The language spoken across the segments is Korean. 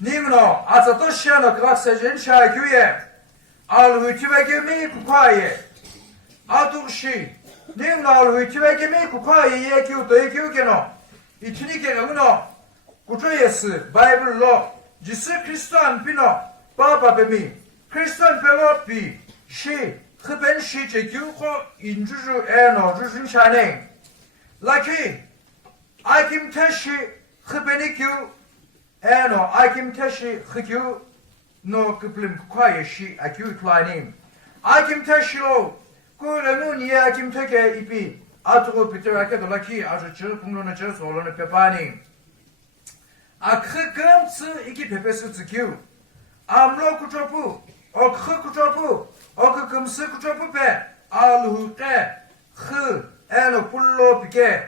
Ningu azatoshano grassejen shaikuye. Alhou Ithive Kemi Kukhuaye. Adushi. Ningu Alhou Ithive Kemi Kukhuaye yekiu doikiu keno. Itunike uno. Kuchou Yesu Bible lo. Yesu Khristo anpino. Baba bemi. Khristo anpelo pi. Shi. Khben shi jekiu ko injuju eno jujun shane. Lucky. Akim teshi khbenikiu eno akim teshi khkiu no kupulumi Kukhuaye shi akiu klanim. Akim teshi lo kurenu niye akim teke ipi atugo piterake do lucky ajo chur punglono chur solono pepani. Kumtsu iki pepesu tkiu. Amlo kuchopu okuxu Okukumusu kuchopu pe Alhou Ithive eno pulu pike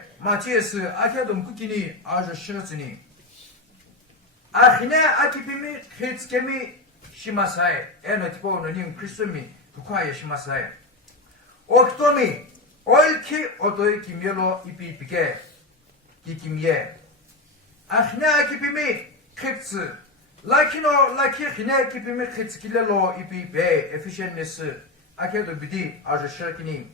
Yesu akedum kukini ajo shirtsini. Achene akipimi Ithive Kemi shimasai eno tipo no Ningu Khristomi Kukhuaye shimasai. Oktomi oilki odoi kimyelo ipi pike kikimye. Achene akipimi Kükütsü. Lakino laki khine akipimi Kükütsü kilelo ipi be efficientness akedo bidi ajo shirkini.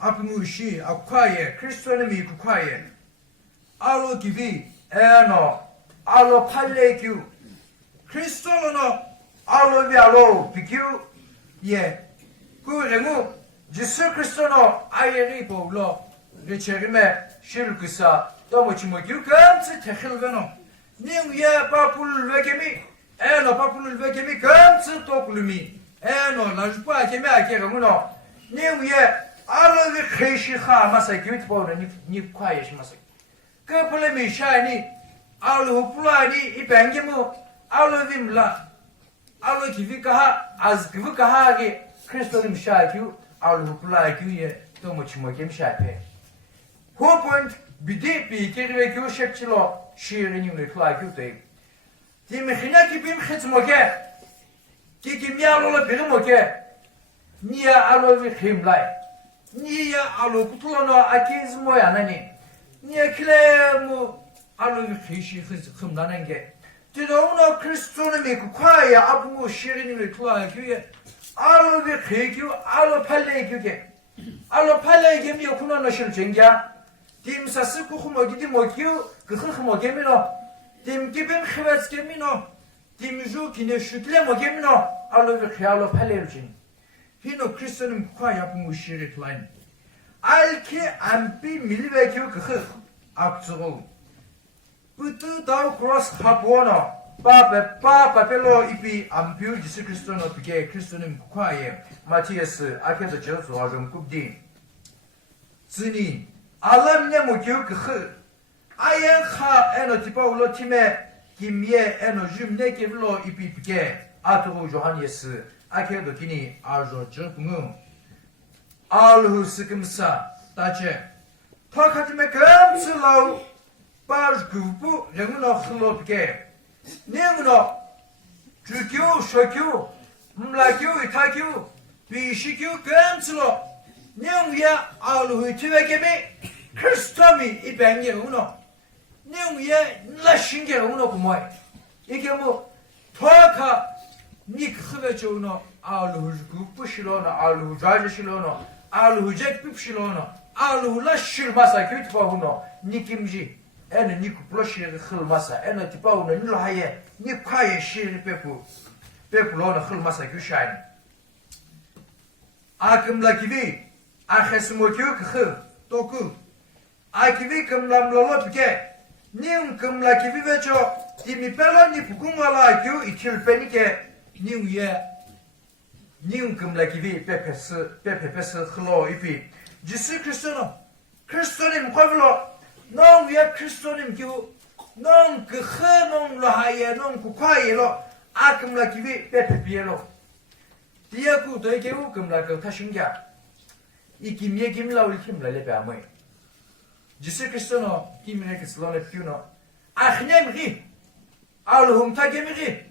Apumushi Kukhuaye Khristomi Kukhuaye alovi eno alo palekyu Khristo lono alovi alo pikiu ye ghengu Yesu Khristo no ayeghi pulu recherime shirkusa domochimokyu kumtsu tekhilveno Ningu ye papulu kemi eno papulu kemi kumtsu topulumi eno lajpa kemi akeghi no Ningu ye alovi khishi kha masa gyut pawna ni Kukhuaye shimasa kupulumi shani alhou plani ibengemu alovi mla alovi kaha azgvu kaha ge Khristomi shakyu alhou plaki ye tomochimokem shape ho point bidi pike revekyu shekchilo shirini mklakyu te timkhina ki bim khitsmoke Kiqi mialola birimoke niya alovi khimlai niya alo kutulono akizmo yanani niya klemu alovi khishi khimlanenge tidono Khristomi Kukhuaye abu shirini mklakyu alovi khikyu alo palekyu alo palekyu mi kunono shiljenga timsası kukhmo gidi mokyu kukhmo gemino tim gibim khwets gemino timju kine şükle mo gemino alovi khalo palelcin hino Khristomi Kukhuaye abu shirit line alki ampi milivekyu kukh aktsugol butu daw cross habono Papa pelo ipi ampiu Yesu Khristo no pike Khristomi Kukhuaye Yesu akedo jesu ajum kubdi zini alam ne mukyu kh ayen kha eno tipo ulo time kimye eno jumne kevlo ipi pike atu johan Yesu akedo kini ajo jumnu Alhou Sukimsa tache takatime kumtsu baj gupu renguno khlo pike Ningu Chukyu, Shokyu, Mlakyu, Itakyu, Bishikyu, Kumtsu, Ningu ya Alhou Ithive Kemi Khristomi ibenge uno. Ningu ya lashinge uno kumoi. Ikemu toka nik khvecho uno Alhou gupu shilono, Alhou jaje shilono, Alhou jekpip shilono, Alhou lashil masa kyutpa uno, nikimji. ene niku ploshiri khilmasa ene tipau na nilo haye ni Kukhuaye shiri pepu lo na khilmasa kyushain akimla kivi akhesmokyu kh toku akivi kimlam lolo pike nim kimla kivi vecho timi pelo ni pukungala kyu itilpenike nim ye nim kimla kivi pepes khlo ipi Yesu Khristomi mkwavlo non ye Khristomi kyu non khemon lo haye non Kukhuaye lo akimla kivi pepielo diaku doikewu kimla ka tashingya ikimye kimla ulkimla le bamwe Yesu Khristono kimle kislone pyuno akhnem ri alhum tagemri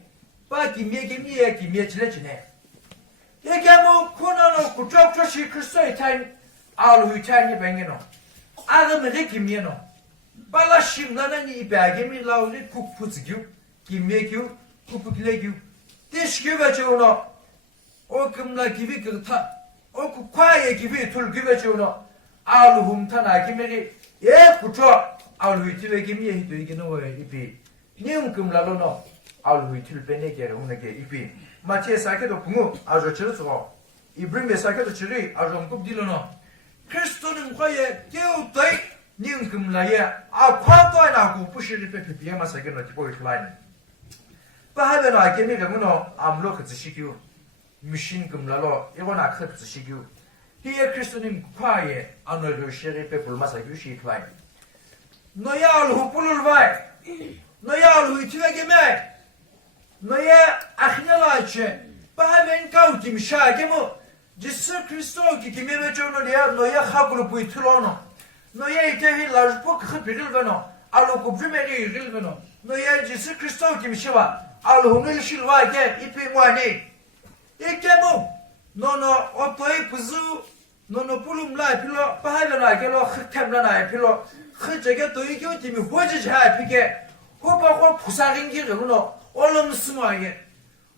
ba kimye chilechine yekamo kunano kuchokcho shi Khristo itain Alhou Ithive bengeno agam ri kimyeno 발라심 나는 이 배경이 나오는 국푸즈규 김매규 국푸길래규 대시규가 저우노 오금나 기비 그타 okuxu gibi tul gibi çoğunu alhum tana kimleri ye kucho Alhou Ithive Kemi hidu igino ipi Ningu lono Alhou Ithive Kemi kere unake ipi mache sakedo bungu ajo chirso ibrime sakedo chiri ajo mkup dilono Khristomi Kukhuaye keu dai Ningu laye a kwato na ku pushiri pepe yema sakedo tipo ikhlain bahabe na kemi gamuno Amlo kutshikyu Mishin kumlalo igona kutshikyu hiye Khristomi Kukhuaye anodo shiri pepe masakyu shi ikhlain Noya Alhou puluvea, noya Alhou Ithive Kemi, noya acheni lache, bahaven kautim shagemu, Yesu Khristo Kiqi ve çoğunu noya hakulu puitu lono, noya itehi lajpuk khpilveno, alovi rilveno, noya Yesu Khristo kim shiva, Alhou nilshilva ke ipi mwani, ikemu, nono opoi puzu, nono pulumla pilo, bahavena kelo khtemlana pilo. Khristoga doigyo timi hoji ha pike hoba ho pusaringi rono olumsmaye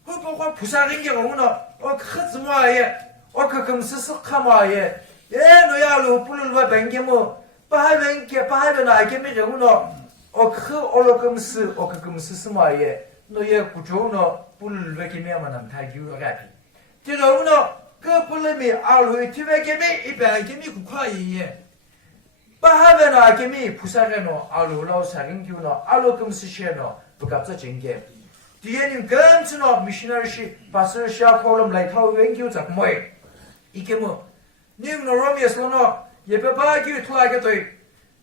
hoba ho pusaringi rono o khzmaye o kukumsu khamaye no ya lo pululwa bengemo bahana kemi rono o olokumsu o kukumsu smaye no ye Kuchou no pululwa kemi amanam tagyu rapi tirono kupulumi Alhou Ithive Kemi Kemi Kukhuaye 바하베나 게미 부사게노 알로라우 사링규노 알로금스시에노 부갑자 징게 뒤에는 금츠노 미시너리시 바스르시아 콜럼 라이타우 웬규 작모이 이게 뭐 닝노 로미에스노 예베바기 투하게 도이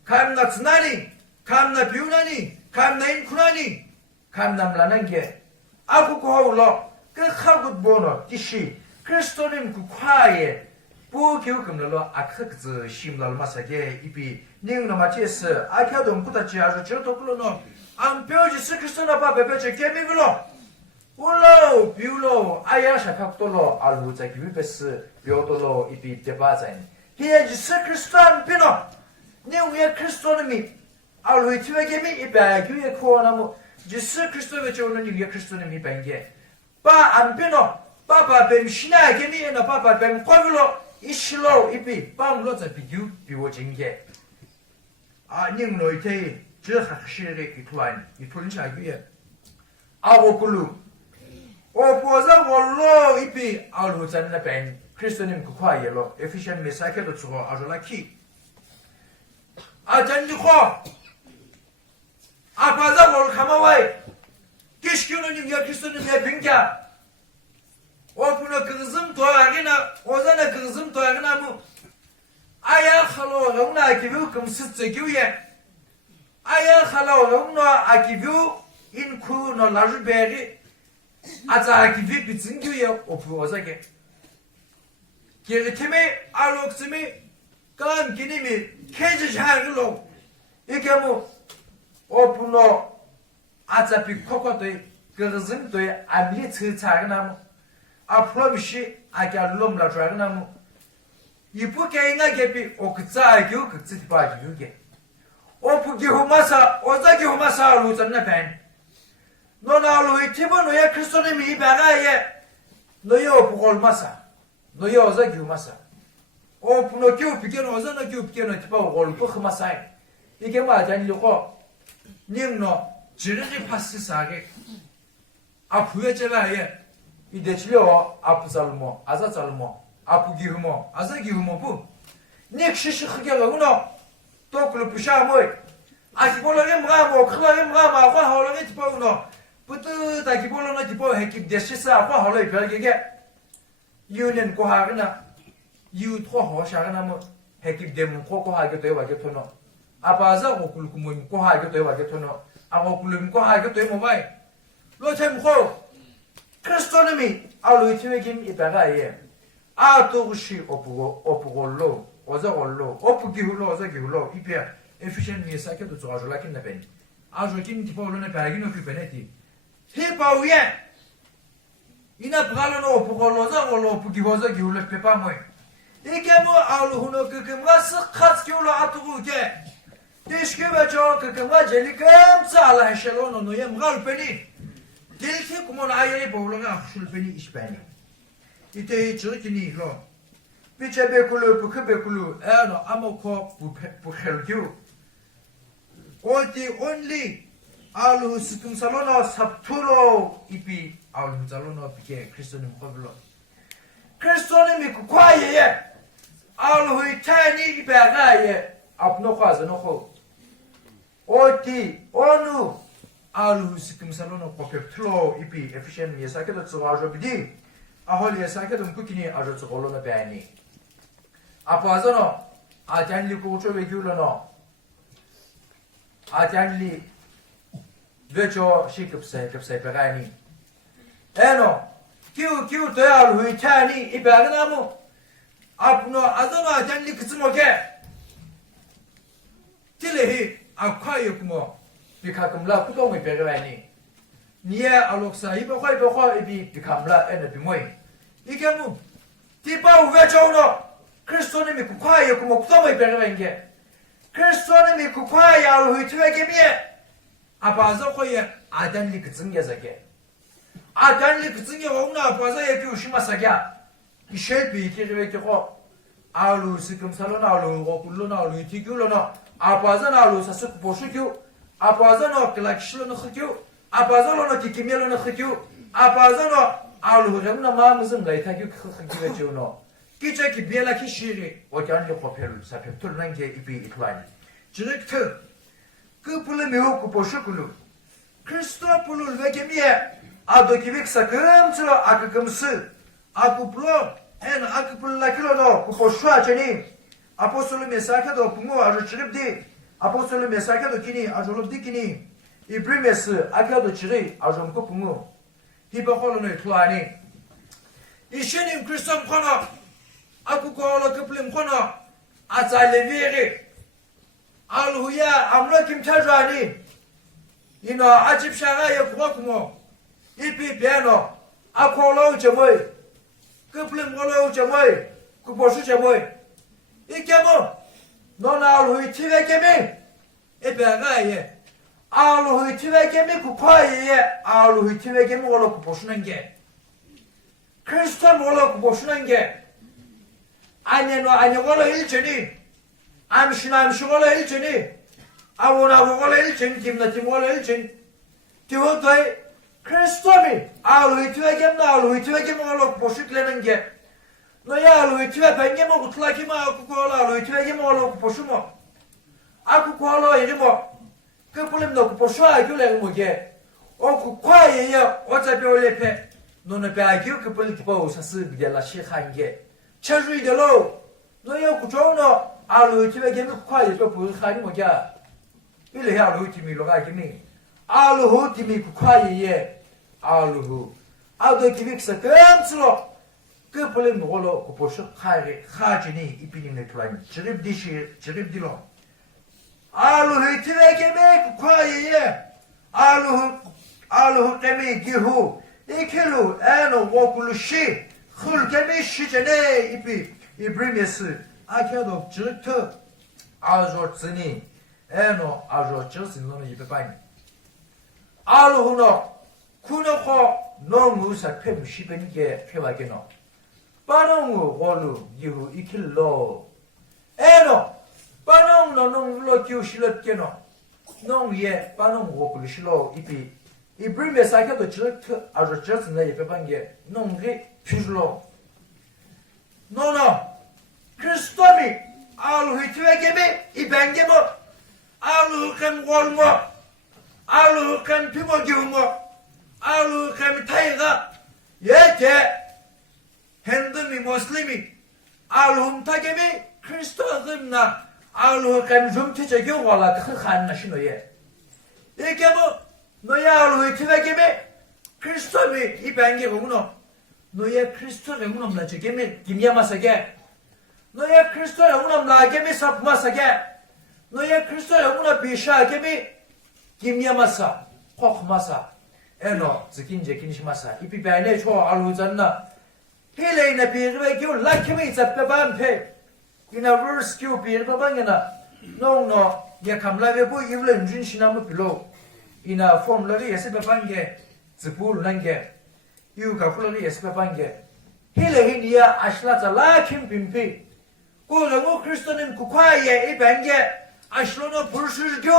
감나 츠나니 감나 비우나니 감나 인쿠나니 감남라는 게 아쿠코하울로 그 하굿 보노 기시 Khristomi Kukhuaye Bukiu kumlalo akuxu shimlal masage ipi Ningu maches akadom kutachi ajo chirtoklono ampioji Kristona pa pepe kemi vlo ulo biulo ayasha kaktolo Alhou Ithive Kemi biotolo ipi debazain hiye Kriston pino Ningu Khristomi Alhou Ithive Kemi ipi kuonamu Kristo ve çoğunun Ningu Khristomi benge ba ampino papa bem shina kemi ena papa bem kovlo Ishlo ipi Amlo za bigu biwo jinge Ningu ite zhe shiri itwain itulin shagye awokulu opoza wollo ipi Alhou zanna ben Khristomi Kukhuaye lo efficient mesake do tsugo ajola ki ajanji kho apaza wol kamawai kishkino Ningu Khristomi bingya Opuna kızım toyagina, ozana kızım toyagina mu aya khalo rongna akivu kumtsu tsekyuye aya khalo rongna akivu inku no lajberi aza akivu bitsingyuye opu ozake Kiqi aloksimi kan kinimi keji jaglo ikemu opuno aza pikokotoy kızım toy amli tsagina mu Aplomishi akalom la dragnamu ipuke inga gepi okutsaagyu kutsitipagyu ge opugi humasa ozagi humasa aluzanna ben non Alhou Ithive no ya Khristomi bagaye no ya opugolmasa no ya ozagi humasa opuno ki opige no ozana ki opige no tipa ogolpu khmasai ige ma janli ko nimno jirigi passisage apuye jebaye 이대치려 아프살모 아자살모 아프기후모 아자기후모 부 넥시시 크게가구나 또 클루프샤모이 아기볼랑에 뭐가모 클랑에 뭐가마 화홀랑에 티포우노 부뜨다 기볼랑에 티포 해킵 데시사 화홀이 별게게 유년 고하그나 유토호샤그나 뭐 해킵 데문 코코하게 되와게 토노 아바자 오쿨쿠모 고하게 되와게 토노 아고쿨름 고하게 되모 바이 로템코 Khristomi Alhou Ithive Kemi Kukhuaye atogushi opugollo ozagollo opugihullo ozagihullo ipia efficient mesake do tsogajola kinna ben ajokin tipo lone bagino kupeneti hipawiye ina bralono opugollo ozagollo opugihoza gihullo pepa moy ikemo Alhou no kukumras khatskula atuguke 디스케바죠 그가 젤리감 살아 헬로노 노예 무갈페니 딜케 구몬 아예리 보로가 슐페니 이스페니 이때 저기니 로 비체베쿨루 부크베쿨루 에노 아모코 부헬규 오티 온리 알루 스툼살로노 삽투로 이피 알루 잘로노 피케 크리스토님 코블로 크리스토미 쿠쿠아예 알루 이타니 이베가예 앞노카즈 노코 오티 오누 알루 스툼살로노 코페틀로 이피 에피션 예사케도 츠와조비디 아홀 예사케도 쿠키니 아조 츠골로나 베니 아파자노 아잔리 고초베 귤로노 아잔리 vecho shikupse pegani eno kiu toyal huitani ibagnamu apno adona janli kitsmoke tilehi akwayo kumo bikakumla kudomi pegani niye aloksa ibokhoi ibi bikamla eno bimoy ikemu tipa vecho no Khristomi Kukhuaye kumo kudomi pegani Khristomi Kukhuaye Alhou Ithive Kemi 아빠서 거에 아단리 그증게서게 아단리 그증게 오나 아빠서 얘기 오시마사게 이 쉘비 기르베고 알루 스금살로나 알루 okuxu 알루 이티규로나 아빠서 알루 사스 보슈규 아빠서 클락실로나 흐규 아빠서 키키멜로나 흐규 아빠서 알루 rem나 마음은 라이타규 흐규베죠노 기적이 비엘라키 시리 오잔리 코펠 사페툴난 게 이비 이트와니 지르트 kupulumi kuposhukulu Khristo pulu vekemiye adokivik sakımçı Okukumusu akuplo en akupulla kilono kuposhu acheni apostolu mesake do kumu ajuchiribdi apostolu mesake do kini ajolubdi kini ibrimesi akado chiri ajomko kumu hibakolono tuani işenim Khristom kono akukolo kupulum kono azaleviri Alhuya Amlo kim tajani ino ajib shaga yakwakumo ipi piano akolo jamoy kuplim golo jamoy kuposhu jamoy ikemo non Alhou Ithive Kemi ebegaye Alhou Ithive Kemi Kukhuaye Alhou Ithive Kemi golo kuposhunan Khristo golo kuposhunan anya golo ilcheni amshigolo ilcheni awona golo ilcheni kimnatim golo ilcheni tiwotoy Khristomi Alhou Ithive Kemi Alhou Ithive Kemi golo poshuklenenge no ya Alhou Ithive pengemo kutlakima akukolo Alhou Ithive Kemi golo poshumo akukolo irimo kupulim no poshu agulemo ge Okukumusu ya otabeolepe no be agu kupulitipo sası bidela shihange chajuidelo no ya Kuchou no Alhou Ithive Kemi Kukhuaye to bu khani moja ile ya Alhou Ithive loga kimi Alhou Ithive Kukhuaye ye Alhou adokivik sakımçlo kupulum golo kuposhu khari khajini ipinine tuani chirib dilo Alhou Ithive Kemi Kukhuaye ye Alhou Kemi gihu ikilu eno okuxu khul kemi shijene ipi ibrimesi akado jitto azortsini eno azortsini ipepaini Alhou no kunoko no musa pepu shibenige pewageno pano golu gihu ikillo eno pano no lo kiu shilotgeno no ye pano okuxu ipi ibrimesi akado jitto azortsini ipepange nongri pujlo no Khristomi Alhou Ithive Kemi ibengemo Alhou kem golmo Alhou kem pimo gihumo Alhou kem tayga yeke hendumi muslimi Alhou Kemi Khristo gımna Alhou kem jumtice gyugola khanna shino ye ikemo no ya Alhou Ithive Kemi Khristomi ibenge gomuno 너의 크리스토를 응원함라지 게미 김야마사게 너의 크리스토를 응원함라게미 사프마사게 너의 크리스토를 응원함 비샤게미 김야마사 코크마사 에노 ዝ긴제 kinish마사 이피바네 초 알루잔나 힐레이나 비르베 교 라케미 잡바반페 이나 버스 교 비르바방이나 노노 也看不来别不一无人军是那么比喽，伊那风了的也是别办个，直播了那个，有个不了的也是别办个，黑了黑你啊，阿是那在拉肯平平，过了我 Khristomi Kukhuaye 一般个，阿是那不是就，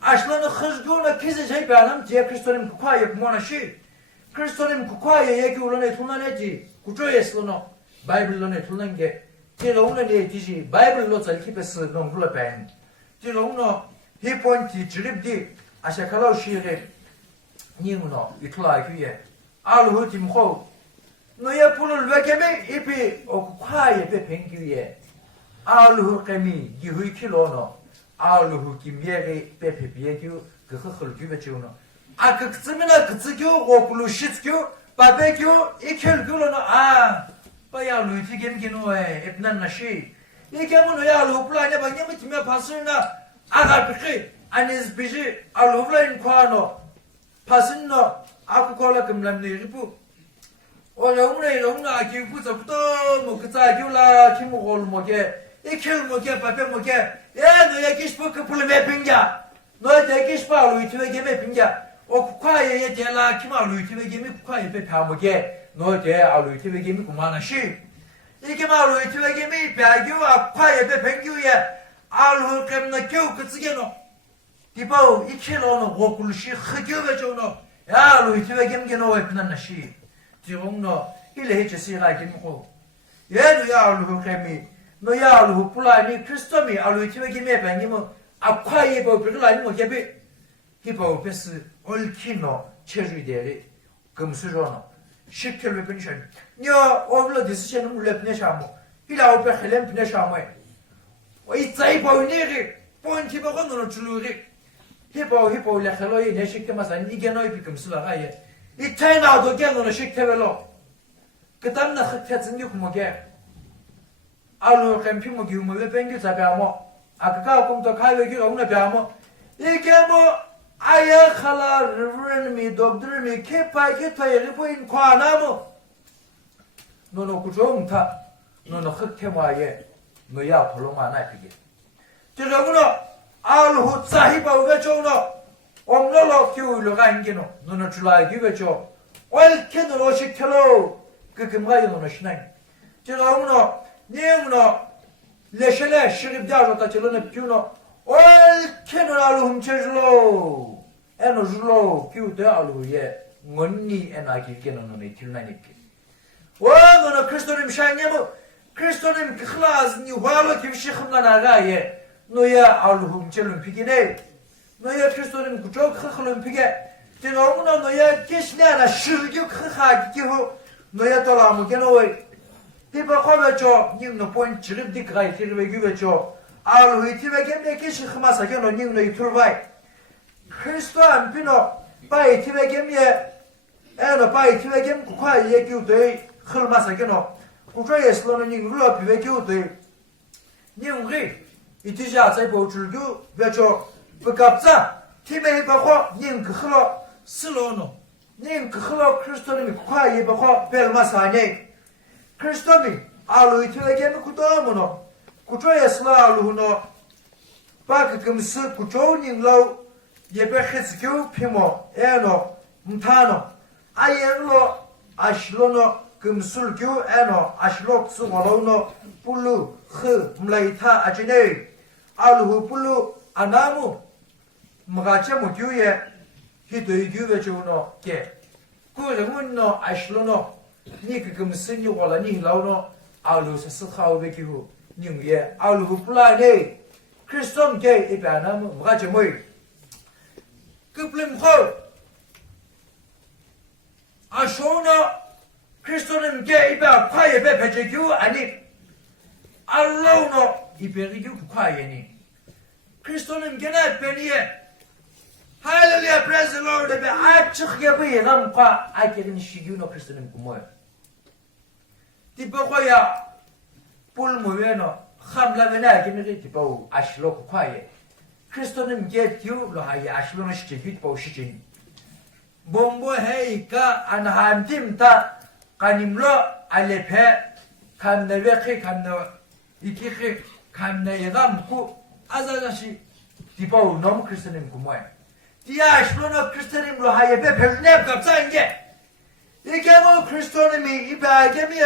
阿是那很就那其实这边他们接 Khristomi Kukhuaye 不么那些 ，Khristomi Kukhuaye 也给我那同那那的，Kuchou也是那 Bible 那同那个，这个我那的就是 Bible 那在里边是弄不了办。 지금은 히폰티 드립디 아샤칼라우시레 닝노 이틀라이에 알후 팀호 너야 pulu 베케메 이피 Okukumusu 베 뱅기에 알후 케미 기후이키 lono 알후 김예게 베 페비에규 그흐흐르 규베치오노 아 그쯤이나 그츠교 오플루 시츠교 바베교 이켈규로노 아 바야루 이티겜기노에 앱난나시 이게뭐 너야 로플라냐 방냐면 팀에 봤으나 아가 pike 아니 스피지 알로플라인 과노 파신노 아쿠콜라 금람네 리부 오영네 영나 아기부서부터 뭐 그자교라 김고올 뭐게 이켈 뭐게 바베 뭐게 야 너야 기스포 kupulumi 빙자 너 대기스포 알로 이티ve kemi 빙자 Okukumusu에 대라 김알로 이티ve kemi Kukhuaye 베 파모게 너 대 알로 이티ve kemi 구마나시 이게 바로 Ithive Kemi 배교와 Kukhuaye 뱅교에 알후 겜나 Kükütsü 디바오 이킬로노 고kul시 흑교베조노 야로 Ithive Kemi노 에프난나시 지롱노 일레헤치시라 김고 얘도 야로 겜이 너 야로 플라니 Khristomi 알로 Ithive Kemi 뱅이모 Kukhuaye 버블라니 뭐 개베 디바오 베스 올키노 체주이데리 금수로노 시켈베 펜션 냐 오블로 디스체는 물레 푸네샤모 이라오 베 헬렘 푸네샤모에 이 자이보니리 본티버가 너는 줄루리 히보 레헬로이 네식테마산 이게노이 비금슬라가예 이 타이나도 게노는 식테벨로 그다음나 흑태진기 구모게 알로 캠핑모 기우모베 뱅기 자베아모 아까가 꿈도 가외기가 오늘 베아모 이게 뭐 아야 칼라 리브르미 독드르미 케파이 케타이 리보인 과나무 너는 kuchopu mutha 너는 흑태마에 너야 poloma pike 저러고는 알후 자히바 우베초노 엄로로 교우로가 인기노 너는 줄라이 우베초 얼케노로 시켜로 그 금가이 너는 신앙 저러고는 니무노 레실레 시립자로다 저러는 퓨노 얼케노 알후 훔쳐줄로 에노 줄로 퓨데 알후에 뭔니 에나기 게노는 이틀나니께 와 너는 Khristomi 샤냐모 Khristomi Kukhuaye 니와로 김시험나 나가예 너야 알후 훔쳐는 피기네 너야 Khristomi Kuchou khkhulum pike 제가오나 너야 계시냐나 실교 kh하기고 너야 돌아무 게노이 디바코베죠 님노 포인트 지립디가 이티ve 규베죠 알후 Ithive Kemi 계시 kh마사 게노 님노 이툴바이 Khristo 안피노 바이 Ithive Kemi에 에노 바이 Ithive Kemi Kukhuaye 규데 khulmasa 게노 Kuchou 슬로는 닝루라 비베교데 닝리 이티자 자이보줄교 베죠 부갑자 팀에 바고 닝크흐로 슬로노 닝크흐로 Khristomi Kukhuaye 바고 벨마사네 Khristomi 알로 Ithive Kemi 쿠도모노 Kuchou 슬라루노 바크금스 Kuchou 닝로 예베헤스교 피모 에노 mutano ayeghi ashlono kumsulkyu eno ashlok sugolono pulu mlaita acheni alhou pulu anamu magache mutyuye hitoyuwe chuno ke kuremunno ashlono nikumsini wala ni launo alhou saskhawbekihu nyungye alhou pulane Khristomi ke ipanamu magache moy kupulumi 아쇼나 Khristomi ke iba Kukhuaye be peke ani Allo ibe Kukhuaye ni Khristomi ke na beniye hallelujah praise the Lord be achige be ram kwa akerin shiguno Khristomi kumoy tipokoya pulmu weno khamla mena kemiri tipo ashlo Kukhuaye Khristomi ke tiu lo haye ashlo no shige tipo shige bombo heika anhamtimta kanimlo alepe kamneveki kamne ikiki kamne yedamku azazashi 디바우 너무 크리스토님 구모에 디아 시로너 크리스토님로 하예베 별nep갑자인 게 이게 뭐 크리스토님이 이바게미에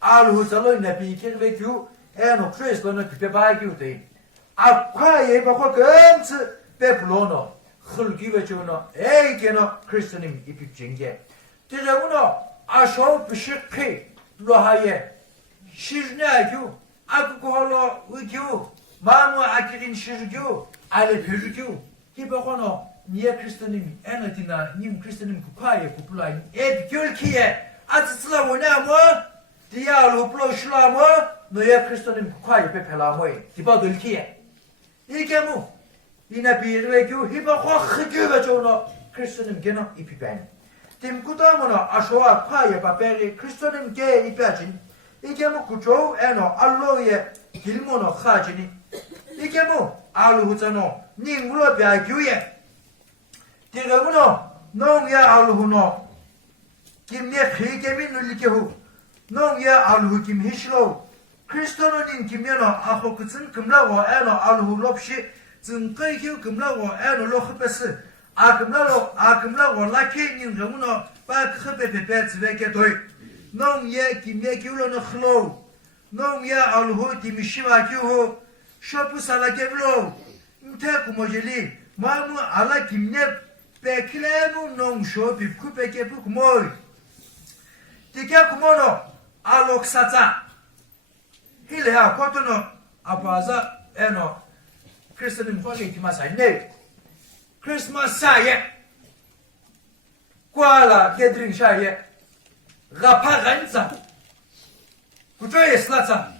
알후 잘로네 피케베 규 에노 크리스토는 피베바기우데 아콰예 바과 금츠 페푸로노 흘기베 주노 에이게노 크리스토님 이픽징게 디자우노 아쇼 비시키 로하예 시즈냐규 아쿠코홀로 위규 마무 아키린 시즈규 알레 페주규 히바코노 니에 크리스토님 에너티나 님 크리스토님 쿠카예 쿠플라이 에비결키에 아츠슬라모냐 뭐 디아로 플로슐라모 너의 크리스토님 쿠카예 베펠라모에 디바들키에 이게 뭐 이나 비르웨규 히바코 흐규가 좋노 크리스토님 게노 이피벤 팀쿠다모노 아쇼아 카예 바베리 크리스토님 게 이빠진 이게 뭐 구초우 에노 알로의 길모노 하지니 이게 뭐 알루후자노 닝구로 비아규에 디가무노 농야 알루후노 김예 피게미 눌리게후 농야 알루후 김히시로 크리스토노닌 김면노 아호크슨 금라고 에노 알루후 롭시 증거이규 금라고 에노 로흐베스 금라고 라케닌 정무노 바크베베베 즈베게 도이 농예 김예 기울로노 흘로 농야 알루후 김시와규후 쇼프 살라게블로 인테 구모젤리 마무 알라 김네 베클레무 농쇼 비쿠 peke 구모이 디케 구모노 알록사자 힐레아 코토노 아바자 에노 크리스토님 코게 기마사이네 크리스마스사예 꽈라 게드링샤예 가파간자 구조에 슬라자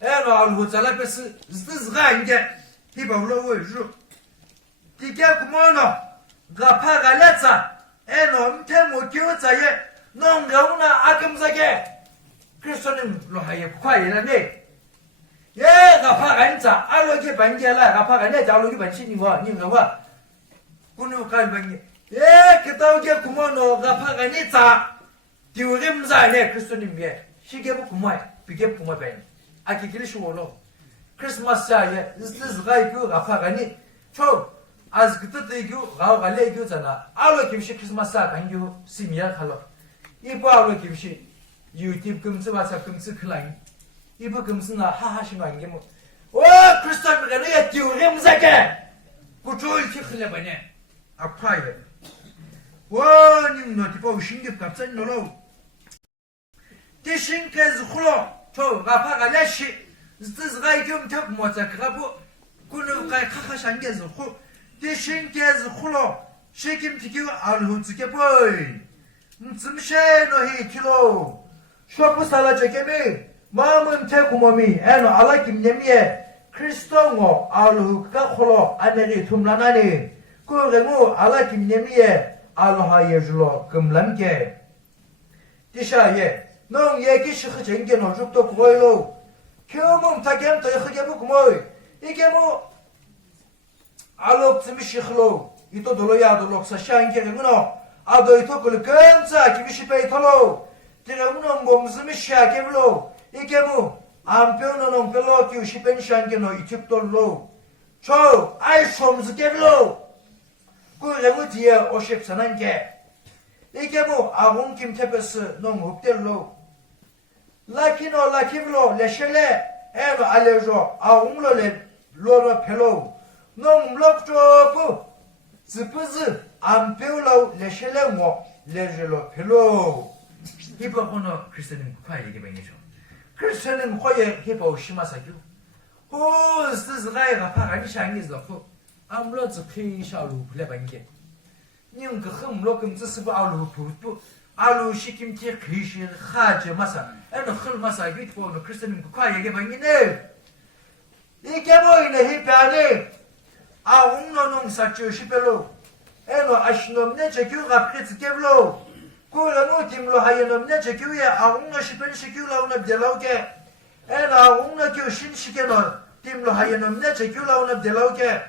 에노 알후 잘라페스 zdizgange 히바울로우주 디게 구모노 가파갈레자 에노 m테모 교자예 농가우나 아금자게 크리스토님 로하예 쿠카예라네 예 가파간자 알로기 반게라 가파간네 자로기 반신이와 님가와 군우 칼반게 예 그다오게 구모노 가파간이자 디우림자네 크리스토님게 시게부 구모에 비게 구모베 아기길시오로 크리스마스에 zdiz가이규 가파간이 초 아즈그뜨뜨이규 가오갈레이규잖아 알로 김시 크리스마스 간규 시미야 칼로 이부 알로 김시 유티브 금스 바사 금스 클라인 이부 금스나 하하신 거 아닌게 뭐와 크리스토미가 너야 디우림자게 구조일 티클레바네 아파이에 와 님노 디보 신깁 갑자기 놀러 디신케즈 훌로 저 가파갈레시 zdiz가이규 탑 모자 그가부 군우가이 카카샹게즈 후 디신케즈 훌로 시김티규 알후츠게 보이 쯤셰노히 킬로 쇼프 살라제게미 마음은 태구모미 에노 알라김네미에 크리스토ngo 알후가 홀로 아네리 툼라나니 그레무 알라김네미에 알하예줄로 금람게 디샤예 농 얘기 시흐 쟁게노 죽도 구고이로 kemu takem to ykhgebu kumoy ikemu alok tsmishkhlo ito doloya dolok sa shanke ngno ado ito kulkamsa kimishpe itolo tiremuno ngomzmisha keblo ikemu ampeono non pelo ki ushipen shanke no itiptollo cho ai shomz keblo kuremutie oshep sananke ikemu agun kim tepes non hoptello 라키노 라키블로 레셸레 에노 알레조 아웅로레 로로 펠로 농록조프 즈프즈 암페울로 레셸레모 레젤로 펠로 히바코노 크리스토님 쿠카예 얘기뱅이죠 크리스토님 코예 히바오 시마사규 호 스즈가이가 파가니 샹기즈로 암로 즈피샤루 플레뱅게 님 그흠로 금즈스부 아루 부부 알루 시킴티 크리시 하제 마사 에노 흘 마사 비트보노 크리스토님 쿠카예 얘기뱅이네 이게 뭐이네 히바네 아웅노농 사치 시벨로 에노 아시놈네 제규가 프레츠케블로 고라노 팀로 하이놈네 제규에 아웅노 시벨 시규라우나 델라오게 에노 아웅노 규 신시게노 팀로 하이놈네 제규라우나 델라오게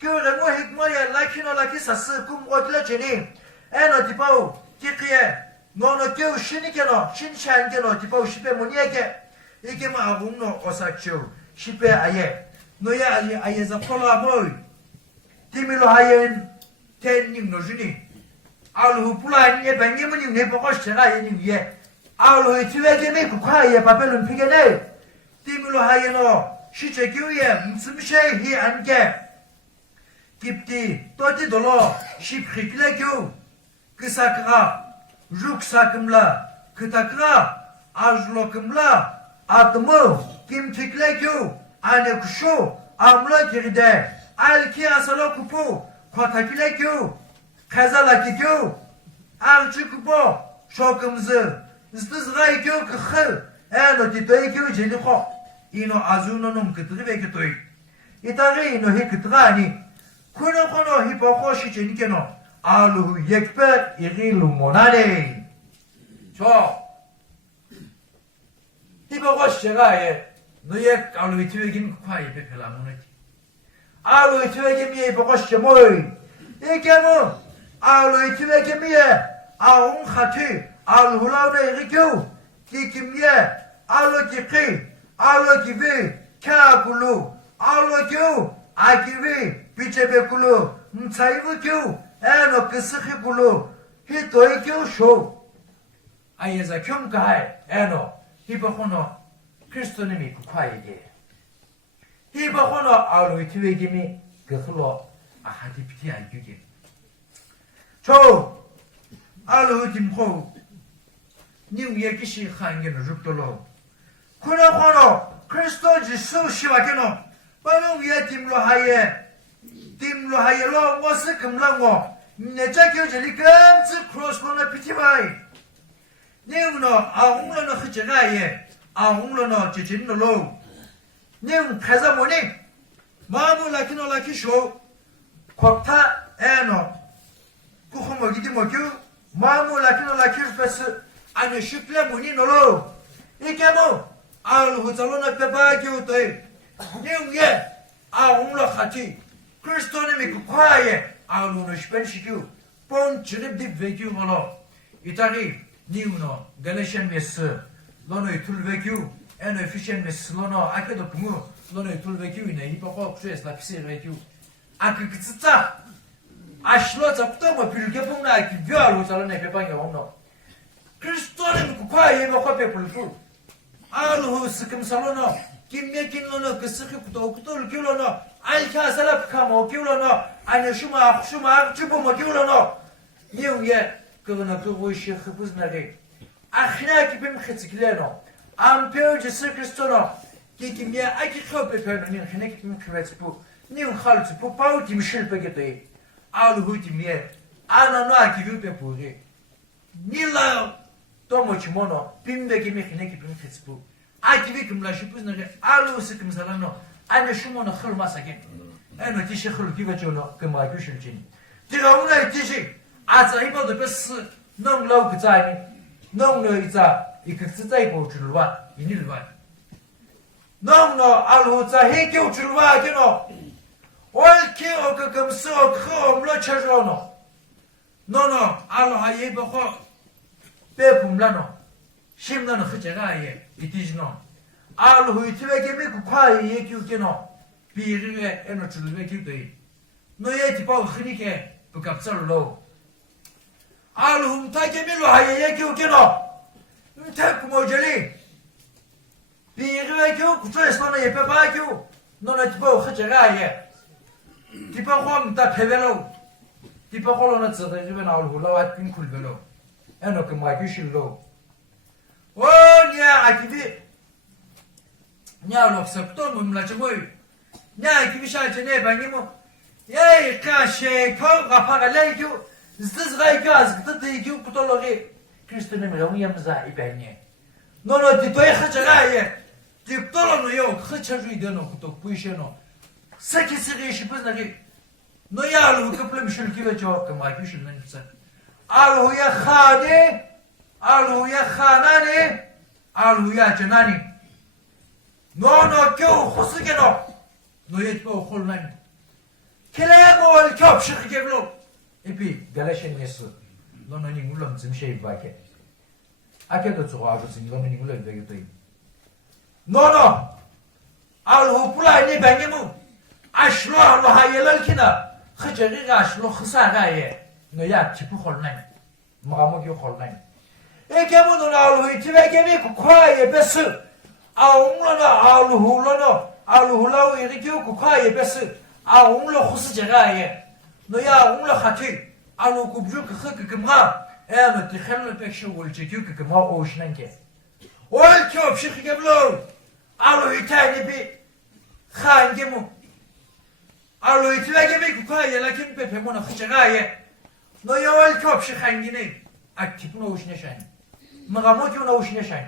고라노 힉모에 라키노 라키 사스 꿈고틀레치니 에노 디바우 키키에 노노 규 신이게노 신샤인게노 디바우 시베 모니에게 이게 뭐 아웅노 오사치오 시베 아예 너야 아예자 폴라모이 디밀로 하yen 텐닝 노주니 알후 플라인 예 뱅이문이 네 보고 제가 예님 위에 알후 이티베 케미 쿠쿠아ye 바벨론 피게네 디밀로 하yen어 시제 교회 무슨셰 히 안게 깊디 또디 돌로 시프리클레 교 그사크가 룩사금라 그다크가 아줄로금라 아드모 김티클레 교 아네 쿠쇼 암로 기르데 알키 아살로 쿠푸 과타킬레 교 카잘라키 교 앙치 쿠포 쇼금즈 스트즈가이 교 크흐 에노 디토이 교 제니코 이노 아주노놈 그트르베 교토이 이타리 이노 히 그트가니 코노코노 히포코시 제니케노 알루 예크페 이릴루 모나레 저 히포코시 제가에 너의 알루 이티베 케미 쿠쿠아ye 베펠라모네 알루 이티베 케미 히포코시 제모이 이케모 알루 이티베 케미에 아웅 카티 알루 라우네 이리교 키킴예 알루 키qi 알루 기비 캬굴루 알루 교 아기비 비체베 굴루 mutha 교 에노 그스히 굴루 히토이 교쇼 아예자 켐가이 에노 히바코노 크리스토미 쿠쿠아ye 히바코노 알루 이티베 케미 그클로 아하디피티 알규게 저 알루 김호 닝예 기시 한게노 죽돌로 코노코노 크리스토 지수 시와게노 바로 위에 팀로 하예로 뭐스 금랑고 내자 교절이 금츠 크로스코너 피티바이 니우노 아웅로노 흐제가예 아웅로노 지진노로 니우 카자모니 마무라키노 라키쇼 콕타 에노 쿠후모기디 모큐 마무라키노 라키르페스 아니 슈플레모니 노로 이케모 알후 잘로나 페바기오토이 니우예 아웅로 카티 크리스토미 Kukhuaye 알루노 스펜시큐 본츠립디 베큐모노 이타리 니우노 갈레시안 메스 로노 툴베큐 에노 에피시엔 메스 로노 아케도 쿠무 로노 툴베큐네 히포코 쿠에스 라피세 베큐 아크크츠타 아실로 잡도모 빌게봉나 기뷰알로 잘로네 베방이 오노 크리스토미 Kukhuaye 베코페 풀푸 알루 스킴살로노 김메킨로노 그스키쿠도 okutul 큐로노 알카살랍 카모 큐로노 아니 슈마 쭈보모 큐로노 니우예 그거나 그보이시 흐부즈나게 아히나키 빔크츠킬레노 암페오지 스크리스토노 기기미야 아키 커페페노 니 히네키 빔크레츠푸 니우 칼츠 푸파우 팀실베게데 알루 디미에 아나노 아키뷰페푸게 닐라 토모치모노 빔베기미 히네키 빔크레츠푸 아키비 금라슈푸즈나게 알루 스킴살라노 아니 슈모노 헐마사게 에노 티시 헐 기바조노 그마규실진 디가 오늘 티시 아자 이모도 베스 농로 그자니 농로 이자 이크스자이 보줄와 이닐와 농로 알후자 해교줄와 게노 올키 okukumusu okukumulo 쳐줘노 노노 알하예 버코 페품라노 심나노 흐제가예 이티지노 알후 이티베 케미 Kukhuaye 예규게노 비르게 에노 줄베 기도이 너의 디바우 흐리게 부갑설로 알후 타케밀로 하예 예규게노 태쿠모젤리 비르게 교 구초에서는 예페바교 너네 디바우 흐제가예 디바우 홈다 페벨로 디바콜로나 즈데지베 나올훌라와 핀쿨벨로 에노 그마규실로 오냐 아키비 냐로 섭도 몸라지모이 냐 기비샤제네 방이모 예이 카셰 코가파가 레이교 스즈가이교 아즈그트이교 쿠톨로기 크리스토미 롱이암자 이베니 노노 디토이 하자가예 디토로노요 크차주이데노 쿠토 부이셰노 사키스리 시부즈나기 노야루 쿠플럼 슐키베죠 그마이규실난사 알후야 카니 알후야 카나니 알후야 제나니 노노 교 호스게노 노예 또 홀라니 킬레고 겹시게블로 에피 갈레시안 메스 노노 닝울럼 짐셰이 바케 아케도 저거 아버지 노노 닝울럼 되겠다 노노 Alhou pulay ni bengemu. Ashlo alhou hayelal kina. Khajeri ashlo khsagaye. Noya tipu kholnay. Magamogyo kholnay. Kemu no Alhou Ithive Kemi Kukhuaye besu. Aunglo no Alhou lono. Alhou lau irikyo Kukhuaye besu. Aunglo khusjagaye. Noya aunglo khati. Alhou kubju kukhukumma. No tikhel pekşu ulçekyu kukuma oşnanke. Ol çok şıkgeblo. Alhou Ithive bi khangemu. Alhou Ithive Kemi Kukhuaye lakin pepe mona khjagaye. Noya ol çok şıkhangine. Aktif no oşneşan. Magamot yo no oşneşan.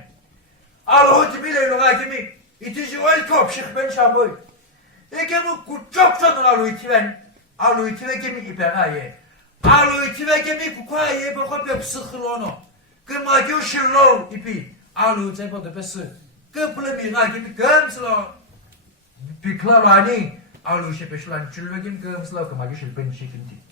Alhou tibile loga kemi. İtici ol çok şık ben şaboy. Kemu kuchou no Alhou Ithive Kemi iperaye. Alhou Ithive Kemi Kukhuaye boko pepsu lono. Kemagyo shilo ipi. Alhou zebo de pesu. Kupulumi ngaki kumtsu. Biklarani Alhou shepeşlan çülvegin kumtsu kemagyo shilpen şikinti.